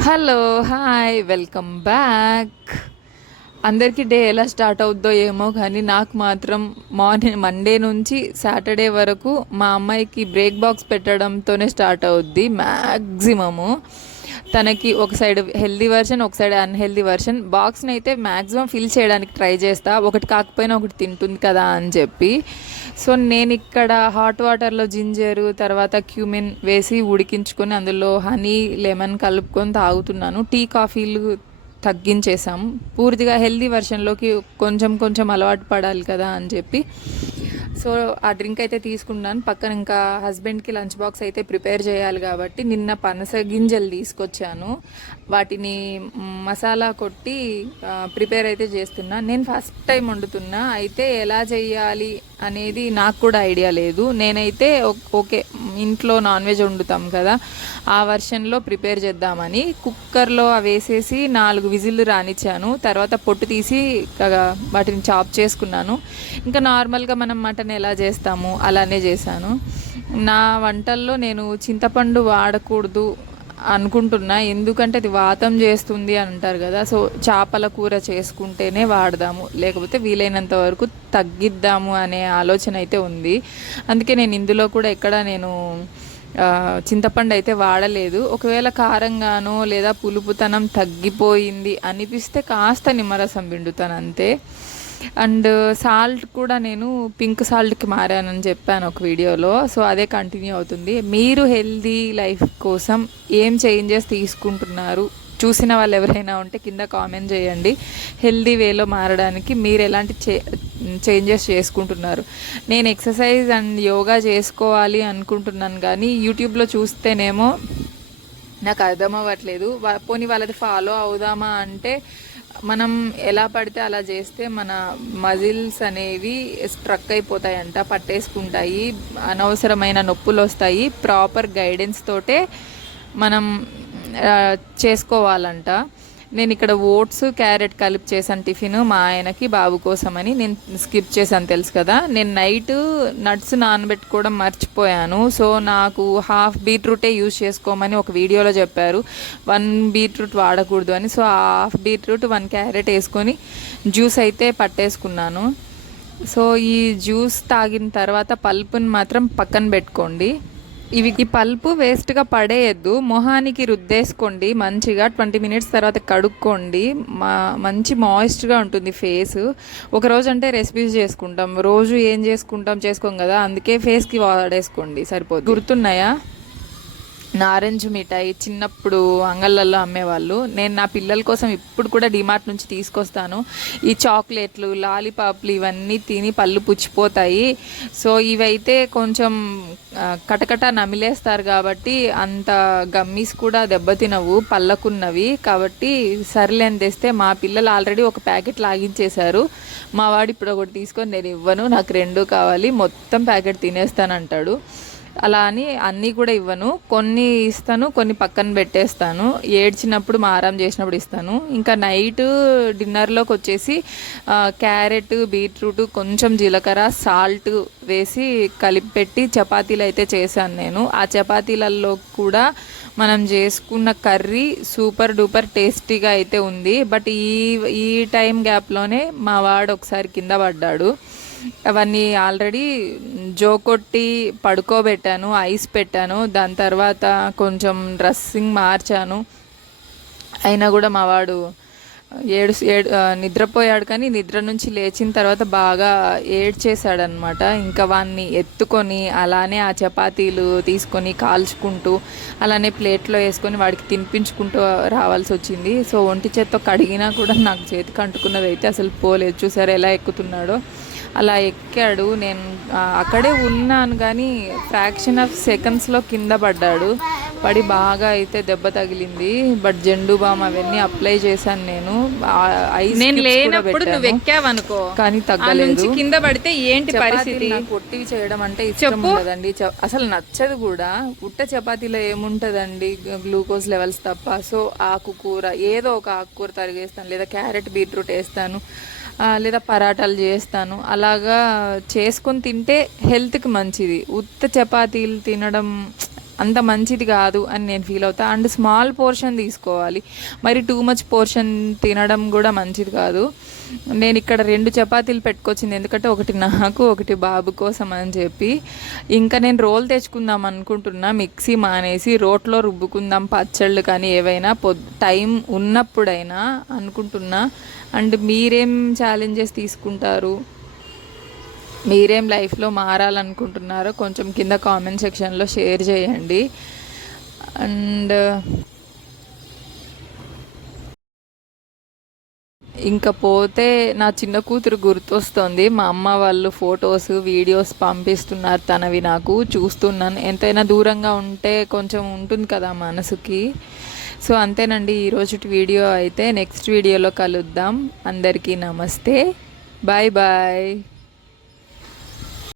Hello, hi, welcome back. అందరికీ day ఎలా start అవుద్దో ఏమో కానీ నాకు మాత్రం మార్నింగ్ మండే నుంచి సాటర్డే వరకు మా అమ్మాయికి బ్రేక్ బాక్స్ పెట్టడంతోనే స్టార్ట్ అవుద్ది మ్యాక్సిమము. తనకి ఒక సైడ్ హెల్దీ వర్షన్, ఒక సైడ్ అన్హెల్దీ వర్షన్. బాక్స్ని అయితే మ్యాక్సిమం ఫిల్ చేయడానికి ట్రై చేస్తా, ఒకటి కాకపోయినా ఒకటి తింటుంది కదా అని చెప్పి. సో నేను ఇక్కడ హాట్ వాటర్లో జింజరు తర్వాత క్యూమిన్ వేసి ఉడికించుకొని అందులో హనీ లెమన్ కలుపుకొని తాగుతున్నాను. టీ కాఫీలు తగ్గించేసాం, పూర్తిగా హెల్దీ వర్షన్లోకి కొంచెం కొంచెం అలవాటు పడాలి కదా అని చెప్పి. సో ఆ డ్రింక్ అయితే తీసుకున్నాను. పక్కన ఇంకా హస్బెండ్కి లంచ్ బాక్స్ అయితే ప్రిపేర్ చేయాలి కాబట్టి నిన్న పనస గింజలు తీసుకొచ్చాను. వాటిని మసాలా కొట్టి ప్రిపేర్ అయితే చేస్తున్నా. నేను ఫస్ట్ టైం వండుతున్నా, అయితే ఎలా చేయాలి అనేది నాకు కూడా ఐడియా లేదు. నేనైతే ఓకే, ఇంట్లో నాన్ వెజ్ వండుతాం కదా, ఆ వర్షన్లో ప్రిపేర్ చేద్దామని కుక్కర్లో వేసేసి 4 విజిల్లు రానిచ్చాను. తర్వాత పొట్టు తీసి వాటిని చాప్ చేసుకున్నాను. ఇంకా నార్మల్గా మనం మటన్ ఎలా చేస్తాము అలానే చేశాను. నా వంటల్లో నేను చింతపండు వాడకూడదు అనుకుంటున్నా, ఎందుకంటే అది వాతం చేస్తుంది అని అంటారు కదా. సో చేపల కూర చేసుకుంటేనే వాడదాము, లేకపోతే వీలైనంత వరకు తగ్గిద్దాము అనే ఆలోచన అయితే ఉంది. అందుకే నేను ఇందులో కూడా ఎక్కడ నేను చింతపండు అయితే వాడలేదు. ఒకవేళ కారంగానో లేదా పులుపుతనం తగ్గిపోయింది అనిపిస్తే కాస్త నిమ్మరసం పిండుతాను అంతే. అండ్ సాల్ట్ కూడా నేను పింక్ సాల్ట్కి మారానని చెప్పాను ఒక వీడియోలో, సో అదే కంటిన్యూ అవుతుంది. మీరు హెల్దీ లైఫ్ కోసం ఏం చేంజెస్ తీసుకుంటున్నారు చూసిన వాళ్ళు ఎవరైనా ఉంటే కింద కామెంట్ చేయండి. హెల్దీ వేలో మారడానికి మీరు ఎలాంటి చేంజెస్ చేసుకుంటున్నారు. నేను ఎక్సర్సైజ్ అండ్ యోగా చేసుకోవాలి అనుకుంటున్నాను, కానీ యూట్యూబ్లో చూస్తేనేమో నాకు అర్థం అవ్వట్లేదు. పోనీ వాళ్ళది ఫాలో అవుదామా అంటే మనం ఎలా పడితే అలా చేస్తే మన మజిల్స్ అనేవి స్ట్రక్ అయిపోతాయంట, పట్టేసుకుంటాయి, అనవసరమైన నొప్పులు వస్తాయి. ప్రాపర్ గైడెన్స్ తోటే మనం చేసుకోవాలంట. నేను ఇక్కడ ఓట్స్ క్యారెట్ కలిపి చేశాను టిఫిన్ మా ఆయనకి బాబు కోసమని. నేను స్కిప్ చేశాను తెలుసు కదా. నేను నైట్ నట్స్ నానబెట్టుకోవడం మర్చిపోయాను. సో నాకు హాఫ్ బీట్రూటే యూజ్ చేసుకోమని ఒక వీడియోలో చెప్పారు, 1 బీట్రూట్ వాడకూడదు అని. సో హాఫ్ బీట్రూట్ 1 క్యారెట్ వేసుకొని జ్యూస్ అయితే పట్టేసుకున్నాను. సో ఈ జ్యూస్ తాగిన తర్వాత పల్పుని మాత్రం పక్కన పెట్టుకోండి. ఈ పల్పు వేస్ట్గా పడేయద్దు, మొహానికి రుద్దేసుకోండి మంచిగా. 20 మినిట్స్ తర్వాత కడుక్కోండి, మంచి మాయిస్ట్గా ఉంటుంది ఫేస్. ఒకరోజు అంటే రెసిపీస్ చేసుకుంటాం, రోజు ఏం చేసుకోం కదా, అందుకే ఫేస్కి వాడేసుకోండి సరిపోదు. గుర్తున్నాయా నారెంజ్ మిఠాయి చిన్నప్పుడు అంగళ్ళల్లో అమ్మేవాళ్ళు. నేను నా పిల్లల కోసం ఇప్పుడు కూడా డిమార్ట్ నుంచి తీసుకొస్తాను. ఈ చాక్లెట్లు, లాలీపాప్లు ఇవన్నీ తిని పళ్ళు పుచ్చిపోతాయి. సో ఇవైతే కొంచెం కటకట నమిలేస్తారు కాబట్టి అంత గమ్మీస్ కూడా దెబ్బతినవు, పళ్ళకున్నవి కాబట్టి సర్లేని తెస్తే మా పిల్లలు ఆల్రెడీ ఒక ప్యాకెట్ లాగించేశారు. మా వాడు ఇప్పుడు ఒకటి తీసుకొని నేను ఇవ్వను, నాకు 2 కావాలి, మొత్తం ప్యాకెట్ తినేస్తానంటాడు. అలా అని అన్నీ కూడా ఇవ్వను, కొన్ని ఇస్తాను, కొన్ని పక్కన పెట్టేస్తాను. ఏడ్చినప్పుడు మారం చేసినప్పుడు ఇస్తాను. ఇంకా నైట్ డిన్నర్లోకి వచ్చేసి క్యారెట్, బీట్రూట్, కొంచెం జీలకర్ర, సాల్ట్ వేసి కలిపి పెట్టి చపాతీలు అయితే చేశాను నేను. ఆ చపాతీలలో కూడా మనం చేసుకున్న కర్రీ సూపర్ డూపర్ టేస్టీగా అయితే ఉంది. బట్ ఈ టైం గ్యాప్లోనే మా వాడు ఒకసారి కింద పడ్డాడు. అవన్నీ ఆల్రెడీ జోకొట్టి పడుకోబెట్టాను, ఐస్ పెట్టాను, దాని తర్వాత కొంచెం డ్రెస్సింగ్ మార్చాను. అయినా కూడా మా వాడు నిద్రపోయాడు, కానీ నిద్ర నుంచి లేచిన తర్వాత బాగా ఏడ్చేశాడనమాట. ఇంకా వాడిని ఎత్తుకొని అలానే ఆ చపాతీలు తీసుకొని కాల్చుకుంటూ అలానే ప్లేట్లో వేసుకొని వాడికి తినిపించుకుంటూ రావాల్సి వచ్చింది. సో ఒంటి చేత్తో కడిగినా కూడా నాకు చేతికి అంటుకున్నది అయితే అసలు పోలేదు. చూసారు ఎలా ఎక్కుతున్నాడో, అలా ఎక్కాడు. నేను అక్కడే ఉన్నాను కానీ ఫ్రాక్షన్ ఆఫ్ సెకండ్స్లో కింద పడ్డాడు. పడి బాగా అయితే దెబ్బ తగిలింది. బట్ జెండు బామ్ అవన్నీ అప్లై చేశాను నేను. నేను లేనప్పుడు నువ్వు ఎక్కావనుకో కానీ తగ్గలేదు. కింద పడితే ఏంటి పరిస్థితి? కొట్టివి చేయడం అంటే ఇష్టం కదండి, అసలు నచ్చదు కూడా. ఉట్ట చపాతీలో ఏముంటదండి, గ్లూకోజ్ లెవెల్స్ తప్ప. సో ఆకుకూర, ఏదో ఒక ఆకుకూర తరిగేస్తాను, లేదా క్యారెట్ బీట్రూట్ వేస్తాను, లేదా పరాటాలు చేస్తాను. అలాగా చేసుకొని తింటే హెల్త్కి మంచిది. ఉత్త చపాతీలు తినడం అంత మంచిది కాదు అని నేను ఫీల్ అవుతా. అండ్ స్మాల్ పోర్షన్ తీసుకోవాలి, మరి టూ మచ్ పోర్షన్ తినడం కూడా మంచిది కాదు. నేను ఇక్కడ 2 చపాతీలు పెట్టుకొచ్చింది, ఎందుకంటే ఒకటి నాకు ఒకటి బాబు కోసం అని చెప్పి. ఇంకా నేను రోల్ తెచ్చుకుందాం అనుకుంటున్నా, మిక్సీ మానేసి రోట్లో రుబ్బుకుందాం పచ్చళ్ళు కానీ ఏవైనా టైం ఉన్నప్పుడైనా అనుకుంటున్నా. అండ్ మీరేం ఛాలెంజెస్ తీసుకుంటారు, మీరేం లైఫ్లో మారాలనుకుంటున్నారో కొంచెం కింద కామెంట్ సెక్షన్లో షేర్ చేయండి. అండ్ ఇంకా పోతే నా చిన్న కూతురు గుర్తొస్తుంది. మా అమ్మ వాళ్ళు ఫొటోస్ వీడియోస్ పంపిస్తున్నారు తనవి, నాకు చూస్తున్నాను. ఎంతైనా దూరంగా ఉంటే కొంచెం ఉంటుంది కదా మనసుకి. సో అంతేనండి ఈరోజు వీడియో అయితే. నెక్స్ట్ వీడియోలో కలుద్దాం. అందరికీ నమస్తే, బాయ్ బాయ్.